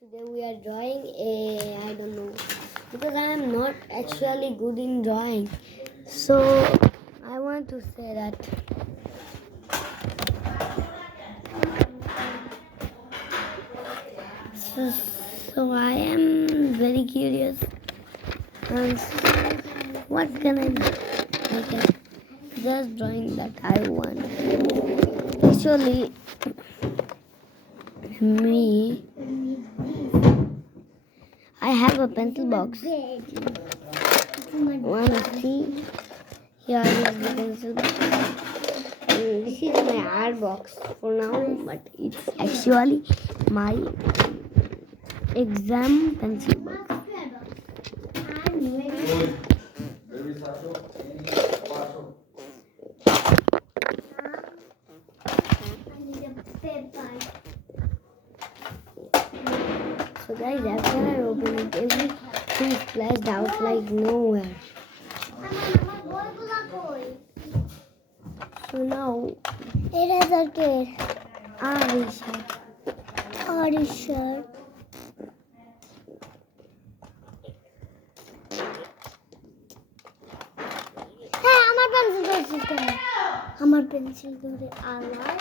Today we are drawing I don't know, because I am not actually good in drawing. So I want to say that so I am very curious and what can I do? I can just drawing that I want. Actually, me, I have a pencil box. Wanna see? Here is the pencil box. This is my art box for now, but it's actually my exam pencil box. So guys, after I open it, everything splashed out like nowhere. So now, Eraser kid. Arisha. Audition. হ্যাঁ আমার pencil ধরছিস কেন আমার pencil ধরে আবার